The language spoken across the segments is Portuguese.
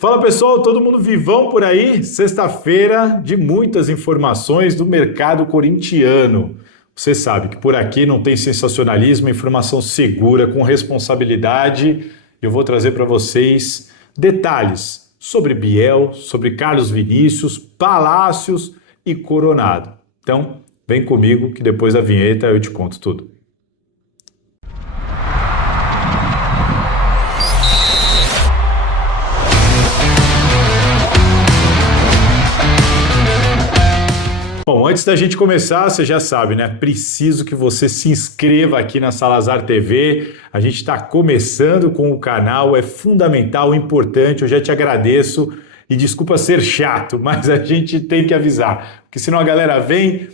Fala pessoal, todo mundo vivão por aí? Sexta-feira de muitas informações do mercado corintiano. Você sabe que por aqui não tem sensacionalismo, informação segura, com responsabilidade. Eu vou trazer para vocês detalhes sobre Biel, sobre Carlos Vinícius, Palácios e Coronado. Então, vem comigo que depois da vinheta eu te conto tudo. Bom, antes da gente começar, você já sabe, né? Preciso que você se inscreva aqui na Salazar TV. A gente está começando com o canal, é fundamental, importante. Eu já te agradeço e desculpa ser chato, mas a gente tem que avisar, porque senão a galera vem,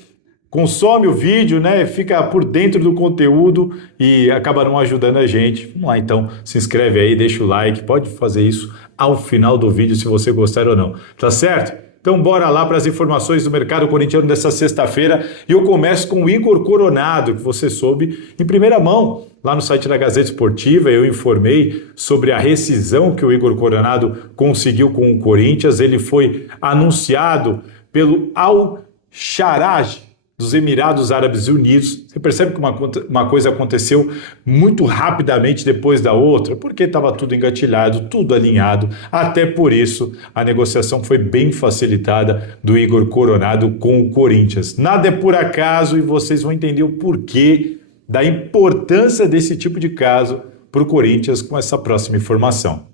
consome o vídeo, né? Fica por dentro do conteúdo e acaba não ajudando a gente. Vamos lá, então, se inscreve aí, deixa o like, pode fazer isso ao final do vídeo se você gostar ou não, tá certo? Então bora lá para as informações do mercado corintiano dessa sexta-feira e eu começo com o Igor Coronado, que você soube em primeira mão lá no site da Gazeta Esportiva. Eu informei sobre a rescisão que o Igor Coronado conseguiu com o Corinthians. Ele foi anunciado pelo Al-Sharjah dos Emirados Árabes Unidos. Você percebe que uma coisa aconteceu muito rapidamente depois da outra, porque estava tudo engatilhado, tudo alinhado. Até por isso, a negociação foi bem facilitada do Igor Coronado com o Corinthians. Nada é por acaso e vocês vão entender o porquê da importância desse tipo de caso para o Corinthians com essa próxima informação.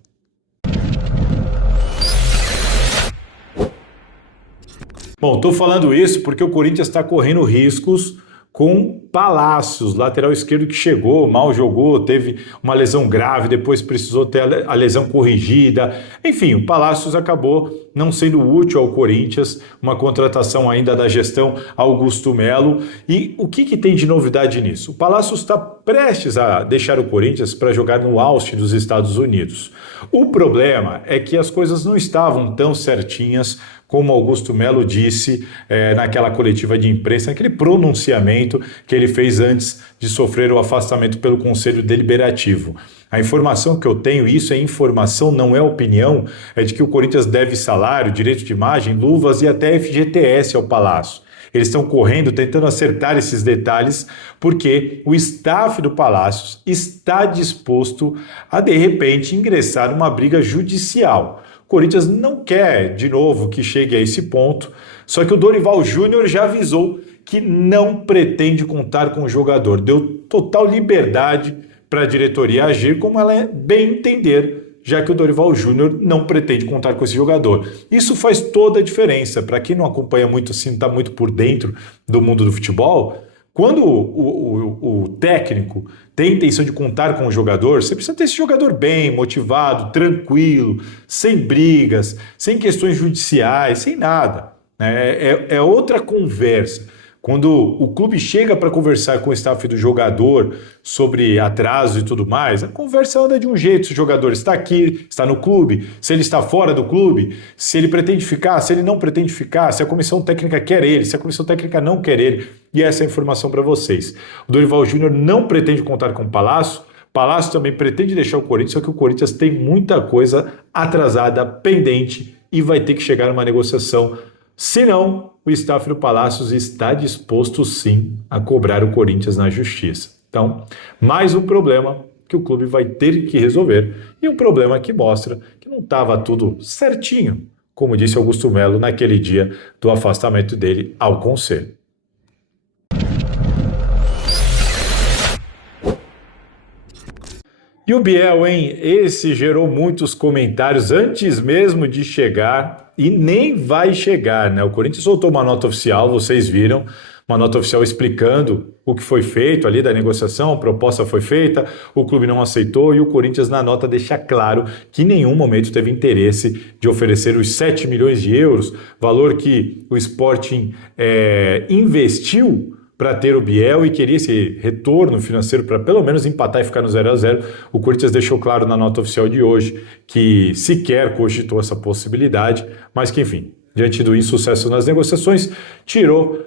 Bom, estou falando isso porque o Corinthians está correndo riscos com Palácios, lateral esquerdo que chegou, mal jogou, teve uma lesão grave, depois precisou ter a lesão corrigida. Enfim, o Palácios acabou não sendo útil ao Corinthians, uma contratação ainda da gestão Augusto Melo. E o que tem de novidade nisso? O Palácios está prestes a deixar o Corinthians para jogar no Austin dos Estados Unidos. O problema é que as coisas não estavam tão certinhas como Augusto Melo disse naquela coletiva de imprensa, naquele pronunciamento que ele fez antes de sofrer o afastamento pelo Conselho Deliberativo. A informação que eu tenho, isso é informação, não é opinião, é de que o Corinthians deve salário, direito de imagem, luvas e até FGTS ao Palácio. Eles estão correndo, tentando acertar esses detalhes, porque o staff do Palácios está disposto a, de repente, ingressar numa briga judicial. O Corinthians não quer, de novo, que chegue a esse ponto, só que o Dorival Júnior já avisou que não pretende contar com o jogador. Deu total liberdade para a diretoria agir como ela bem entender, já que o Dorival Júnior não pretende contar com esse jogador. Isso faz toda a diferença. Para quem não acompanha muito assim, está muito por dentro do mundo do futebol, quando o técnico tem a intenção de contar com o jogador, você precisa ter esse jogador bem, motivado, tranquilo, sem brigas, sem questões judiciais, sem nada. É outra conversa. Quando o clube chega para conversar com o staff do jogador sobre atraso e tudo mais, a conversa anda de um jeito. Se o jogador está aqui, está no clube, se ele está fora do clube, se ele pretende ficar, se ele não pretende ficar, se a comissão técnica quer ele, se a comissão técnica não quer ele. E essa é a informação para vocês. O Dorival Júnior não pretende contar com o Palácio. Palácio também pretende deixar o Corinthians, só que o Corinthians tem muita coisa atrasada, pendente e vai ter que chegar numa negociação. Senão, o staff do Palácios está disposto sim a cobrar o Corinthians na justiça. Então, mais um problema que o clube vai ter que resolver e um problema que mostra que não estava tudo certinho, como disse Augusto Melo naquele dia do afastamento dele ao Conselho. E o Biel, hein? Esse gerou muitos comentários antes mesmo de chegar e nem vai chegar, né? O Corinthians soltou uma nota oficial, vocês viram, uma nota oficial explicando o que foi feito ali da negociação, a proposta foi feita, o clube não aceitou e o Corinthians na nota deixa claro que em nenhum momento teve interesse de oferecer os 7 milhões de euros, valor que o Sporting investiu para ter o Biel e queria esse retorno financeiro para pelo menos empatar e ficar no 0-0. O Corinthians deixou claro na nota oficial de hoje que sequer cogitou essa possibilidade, mas que, enfim, diante do insucesso nas negociações, tirou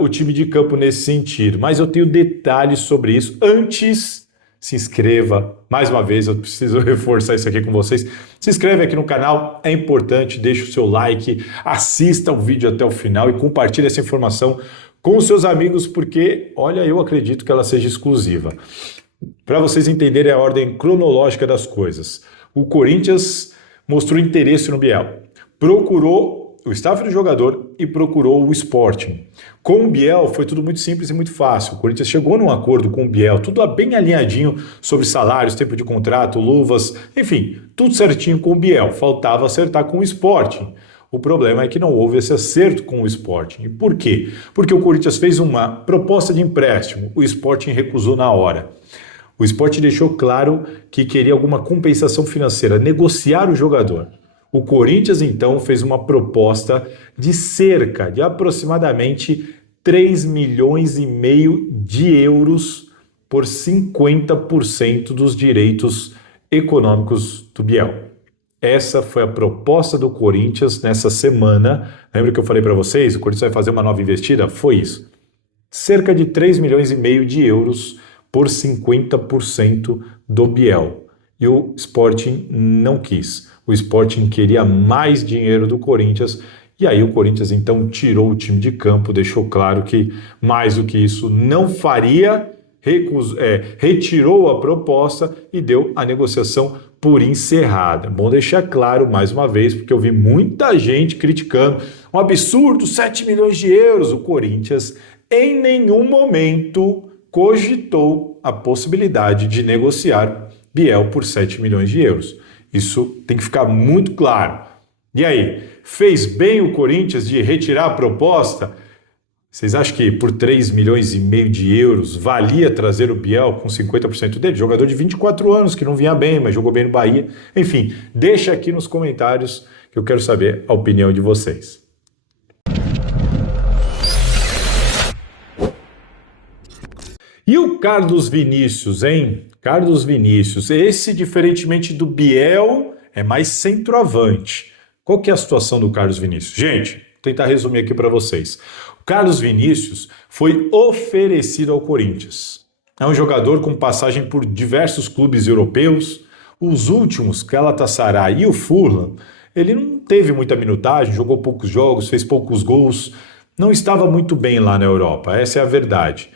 o time de campo nesse sentido. Mas eu tenho detalhes sobre isso antes se inscreva. Mais uma vez, eu preciso reforçar isso aqui com vocês. Se inscreve aqui no canal, é importante, deixa o seu like, assista o vídeo até o final e compartilhe essa informação com os seus amigos, porque, olha, eu acredito que ela seja exclusiva. Para vocês entenderem a ordem cronológica das coisas. O Corinthians mostrou interesse no Biel, procurou o staff do jogador e procurou o Sporting. Com o Biel foi tudo muito simples e muito fácil. O Corinthians chegou num acordo com o Biel, tudo bem alinhadinho sobre salários, tempo de contrato, luvas, enfim, tudo certinho com o Biel. Faltava acertar com o Sporting. O problema é que não houve esse acerto com o Sporting. Por quê? Porque o Corinthians fez uma proposta de empréstimo, o Sporting recusou na hora. O Sporting deixou claro que queria alguma compensação financeira, negociar o jogador. O Corinthians, então, fez uma proposta de cerca de aproximadamente 3,5 milhões de euros por 50% dos direitos econômicos do Biel. Essa foi a proposta do Corinthians nessa semana. Lembra que eu falei para vocês? O Corinthians vai fazer uma nova investida? Foi isso. Cerca de 3,5 milhões de euros por 50% do Biel. E o Sporting não quis. O Sporting queria mais dinheiro do Corinthians e aí o Corinthians então tirou o time de campo, deixou claro que mais do que isso não faria, retirou a proposta e deu a negociação por encerrada. Bom deixar claro mais uma vez, porque eu vi muita gente criticando, um absurdo, 7 milhões de euros. O Corinthians em nenhum momento cogitou a possibilidade de negociar Biel por 7 milhões de euros. Isso tem que ficar muito claro. E aí, fez bem o Corinthians de retirar a proposta? Vocês acham que por 3,5 milhões de euros valia trazer o Biel com 50% dele? Jogador de 24 anos que não vinha bem, mas jogou bem no Bahia. Enfim, deixa aqui nos comentários que eu quero saber a opinião de vocês. E o Carlos Vinícius, hein? Carlos Vinícius, esse, diferentemente do Biel, é mais centroavante. Qual que é a situação do Carlos Vinícius? Gente, vou tentar resumir aqui para vocês. O Carlos Vinícius foi oferecido ao Corinthians. É um jogador com passagem por diversos clubes europeus. Os últimos, Galatasaray e o Fulham, ele não teve muita minutagem, jogou poucos jogos, fez poucos gols, não estava muito bem lá na Europa, essa é a verdade.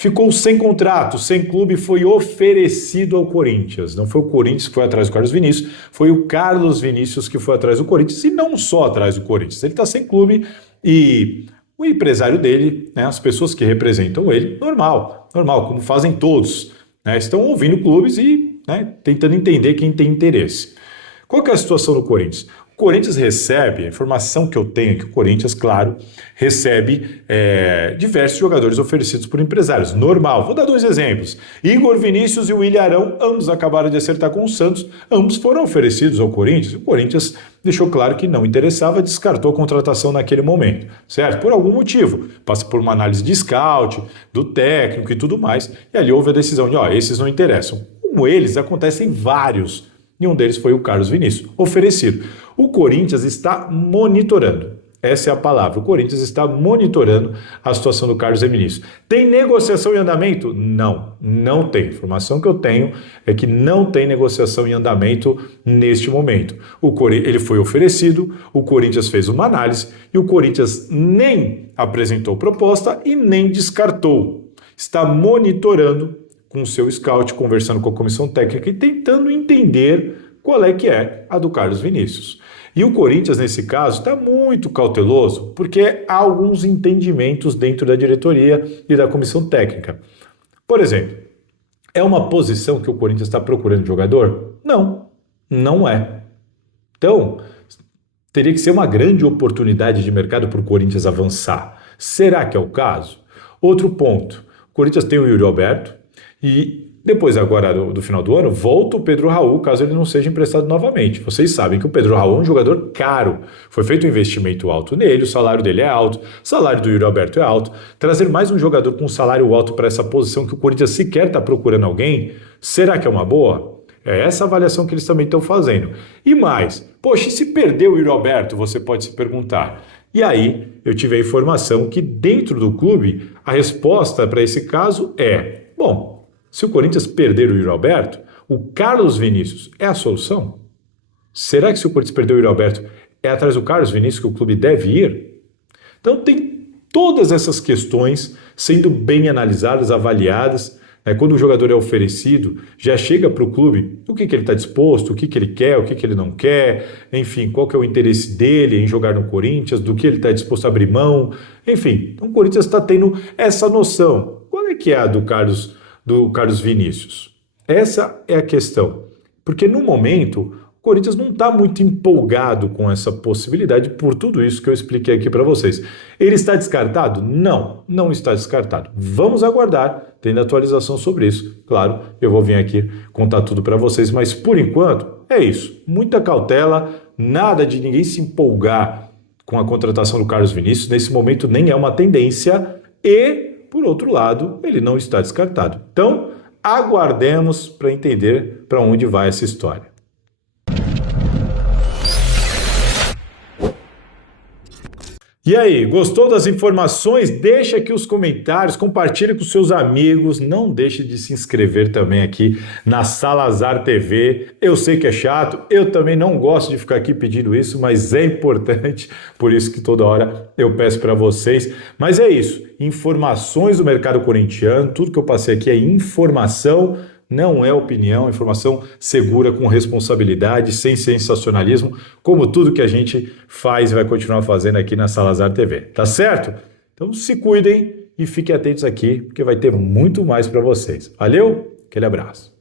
Ficou sem contrato, sem clube, foi oferecido ao Corinthians. Não foi o Corinthians que foi atrás do Carlos Vinícius, foi o Carlos Vinícius que foi atrás do Corinthians, e não só atrás do Corinthians. Ele está sem clube e o empresário dele, né, as pessoas que representam ele, normal, como fazem todos, né, estão ouvindo clubes e, né, tentando entender quem tem interesse. Qual que é a situação do Corinthians? O Corinthians recebe, a informação que eu tenho é que o Corinthians, claro, recebe diversos jogadores oferecidos por empresários. Normal. Vou dar 2 exemplos. Igor Vinícius e o Willian Arão, ambos acabaram de acertar com o Santos, ambos foram oferecidos ao Corinthians. O Corinthians deixou claro que não interessava, descartou a contratação naquele momento, certo? Por algum motivo. Passa por uma análise de scout, do técnico e tudo mais, e ali houve a decisão de, esses não interessam. Como eles, acontecem vários. E um deles foi o Carlos Vinícius, oferecido. O Corinthians está monitorando, essa é a palavra, o Corinthians está monitorando a situação do Carlos Vinícius. Tem negociação em andamento? Não, não tem. A informação que eu tenho é que não tem negociação em andamento neste momento. Ele foi oferecido, o Corinthians fez uma análise e o Corinthians nem apresentou proposta e nem descartou. Está monitorando com o seu scout, conversando com a comissão técnica e tentando entender qual é que é a do Carlos Vinícius. E o Corinthians, nesse caso, está muito cauteloso, porque há alguns entendimentos dentro da diretoria e da comissão técnica. Por exemplo, é uma posição que o Corinthians está procurando jogador? Não, não é. Então, teria que ser uma grande oportunidade de mercado para o Corinthians avançar. Será que é o caso? Outro ponto, o Corinthians tem o Yuri Alberto, e depois agora do final do ano, volta o Pedro Raul, caso ele não seja emprestado novamente. Vocês sabem que o Pedro Raul é um jogador caro. Foi feito um investimento alto nele, o salário dele é alto, o salário do Yuri Alberto é alto. Trazer mais um jogador com salário alto para essa posição que o Corinthians sequer está procurando alguém, será que é uma boa? É essa avaliação que eles também estão fazendo. E mais, poxa, e se perder o Yuri Alberto, você pode se perguntar. E aí, eu tive a informação que dentro do clube, a resposta para esse caso é, bom, Se o Corinthians perder o Yuri Alberto, o Carlos Vinícius é a solução? Será que se o Corinthians perder o Yuri Alberto, é atrás do Carlos Vinícius que o clube deve ir? Então tem todas essas questões sendo bem analisadas, avaliadas. Quando o jogador é oferecido, já chega para o clube o que ele está disposto, o que ele quer, o que ele não quer, enfim, qual que é o interesse dele em jogar no Corinthians, do que ele está disposto a abrir mão, enfim. Então o Corinthians está tendo essa noção. Qual é que é a do Carlos Vinícius? Essa é a questão. Porque no momento, o Corinthians não está muito empolgado com essa possibilidade por tudo isso que eu expliquei aqui para vocês. Ele está descartado? Não, não está descartado. Vamos aguardar, tendo atualização sobre isso. Claro, eu vou vir aqui contar tudo para vocês, mas por enquanto é isso. Muita cautela, nada de ninguém se empolgar com a contratação do Carlos Vinícius. Nesse momento nem é uma tendência e, por outro lado, ele não está descartado. Então, aguardemos para entender para onde vai essa história. E aí, gostou das informações? Deixa aqui os comentários, compartilha com seus amigos, não deixe de se inscrever também aqui na Salazar TV. Eu sei que é chato, eu também não gosto de ficar aqui pedindo isso, mas é importante, por isso que toda hora eu peço para vocês. Mas é isso, informações do mercado corintiano, tudo que eu passei aqui é informação, não é opinião, informação segura, com responsabilidade, sem sensacionalismo, como tudo que a gente faz e vai continuar fazendo aqui na Salazar TV, tá certo? Então se cuidem e fiquem atentos aqui, porque vai ter muito mais para vocês. Valeu, aquele abraço.